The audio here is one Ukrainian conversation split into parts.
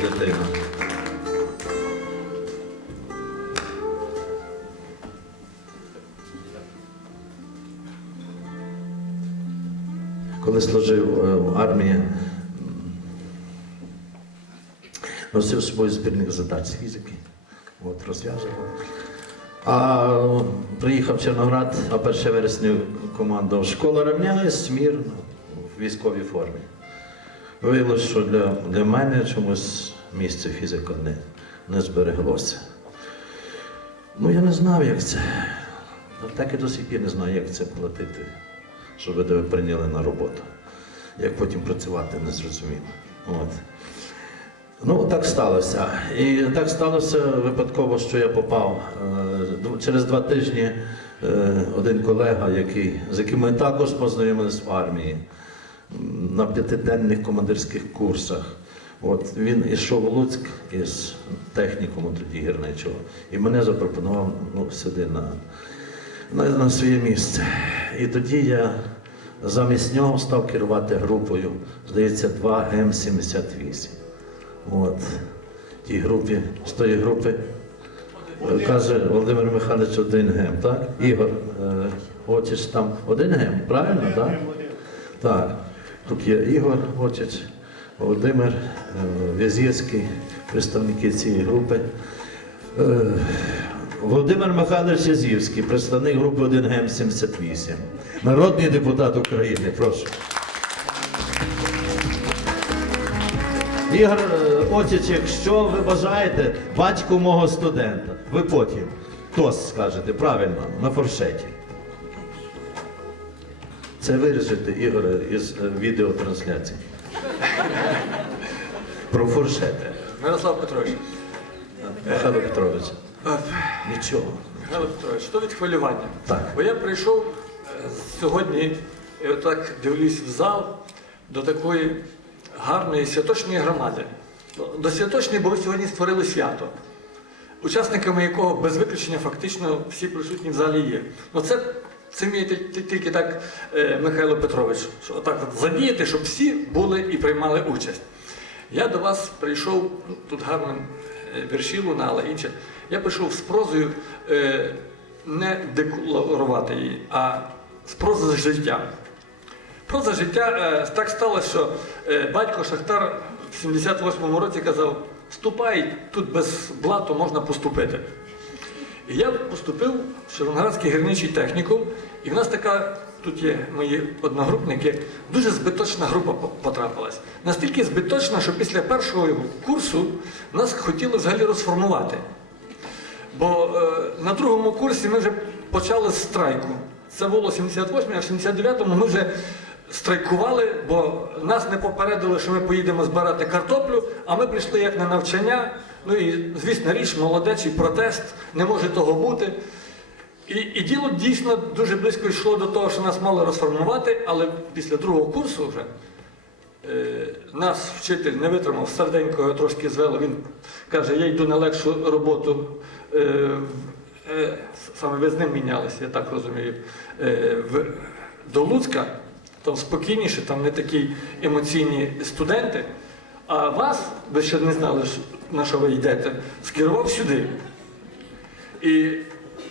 дитина. Коли служив е, в армії, носив з собою збірник задач з фізики. От, розв'язував. А приїхав в Чорноград, а 1 вересня командував школа рівняюсь смірно в військовій формі. Виявилося, що для, для мене чомусь місце фізика не, не збереглося. Ну, я не знав, як це. Так і до сих пір не знаю, як це платити, щоб тебе прийняли на роботу. Як потім працювати, не зрозуміло. От. Ну, так сталося. І так сталося випадково, що я попав. е, Через два тижні е, один колега, який, з яким ми також познайомилися в армії, на п'ятиденних командирських курсах. От він ішов у Луцьк із технікуму тоді гірничого, і мене запропонував ну, сюди на, на, на своє місце. І тоді я замість нього став керувати групою, здається, 2 М78. От. Тій групі, з тої групи, каже Володимир Михайлович, один гем, так? Ігор, е, Очич там один гем, правильно, так? Так. Тут є Ігор Очич, Володимир е, В'язівський, представники цієї групи. Е, Володимир Михайлович Язівський, представник групи 1 ГЕМ 78. Народний депутат України, прошу. Ігор е, Очич, якщо ви бажаєте батько мого студента, ви потім тост скажете правильно на форшеті. Це вирішите, Ігоре, із е, відеотрансляції. Про форшети. Мирослав Петрович, Михайло Петрович. е, Нічого. Михайло Петрович, що від хвилювання? Так. Бо я прийшов е, сьогодні, і отак дивлюсь в зал до такої гарної святочної громади. До святочної, бо ви сьогодні створили свято, учасниками якого без виключення фактично всі присутні в залі є. Ну це, це вміє тіль- тіль- тільки так е, Михайло Петрович, що отак от задіяти, щоб всі були і приймали участь. Я до вас прийшов, ну, тут гарно е, вірші лунали, інше. Я прийшов з прозою е, не декларувати її, а з прози життя. Проза життя так сталося, що батько Шахтар в 78-му році казав: вступай, тут без блату можна поступити. І я поступив в Червоноградський гірничий технікум, і в нас така, тут є мої одногрупники, дуже збиточна група по- потрапилась. Настільки збиточна, що після першого курсу нас хотіли взагалі розформувати. Бо е, на другому курсі ми вже почали з страйку. Це було 78 а в 79-му ми вже страйкували, бо нас не попередили, що ми поїдемо збирати картоплю, а ми прийшли як на навчання. Ну і, звісно, річ, молодечий протест, не може того бути. І, і діло дійсно дуже близько йшло до того, що нас мали розформувати, але після другого курсу вже Е, Нас вчитель не витримав, серденько його трошки звело. Він каже, я йду на легшу роботу. Е, е, Саме ви з ним мінялися, я так розумію. е, в- До Луцька, там спокійніше, там не такі емоційні студенти. А вас, ви ще не знали, на що ви йдете, скерував сюди. І,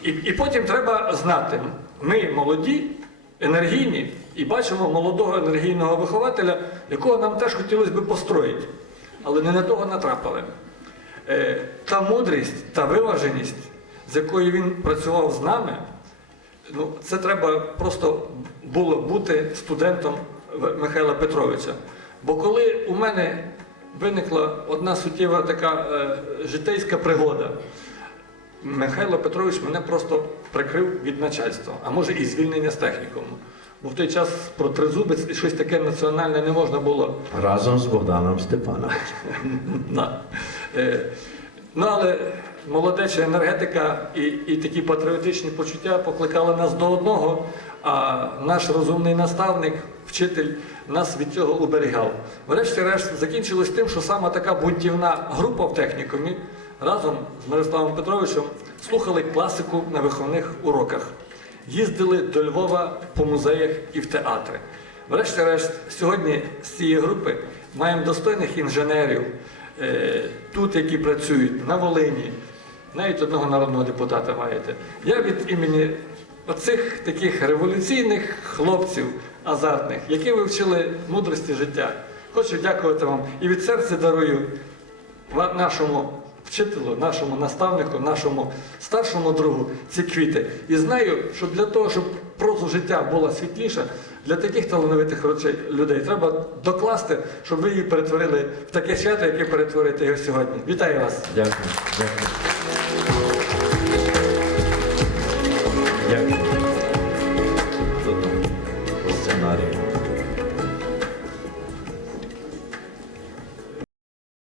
і, і потім треба знати, ми молоді, енергійні, і бачимо молодого енергійного вихователя, якого нам теж хотілося б построїти, але не на того натрапили. Е, та мудрість, та виваженість, з якою він працював з нами, ну, це треба просто було бути студентом Михайла Петровича. Бо коли у мене виникла одна суттєва така е, житейська пригода, Михайло Петрович мене просто прикрив від начальства, а може і звільнення з технікуму. Бо в той час про тризубець і щось таке національне не можна було. Разом з Богданом Степановичем. Е, Ну, але молодеча енергетика і, і такі патріотичні почуття покликали нас до одного, а наш розумний наставник, вчитель, нас від цього уберігав. Врешті-решт закінчилось тим, що саме така бунтівна група в технікумі разом з Мирославом Петровичем слухали класику на виховних уроках. Їздили до Львова по музеях і в театри. Врешті-решт, сьогодні з цієї групи маємо достойних інженерів, е, тут, які працюють, на Волині, навіть одного народного депутата маєте. Я від імені оцих таких революційних хлопців азартних, які вивчили мудрості життя. Хочу дякувати вам і від серця дарую нашому вчителю, нашому наставнику, нашому старшому другу ці квіти. І знаю, що для того, щоб прозу життя була світліша, для таких талановитих людей треба докласти, щоб ви її перетворили в таке свято, яке перетворите його сьогодні. Вітаю вас! Дякую. Дякую.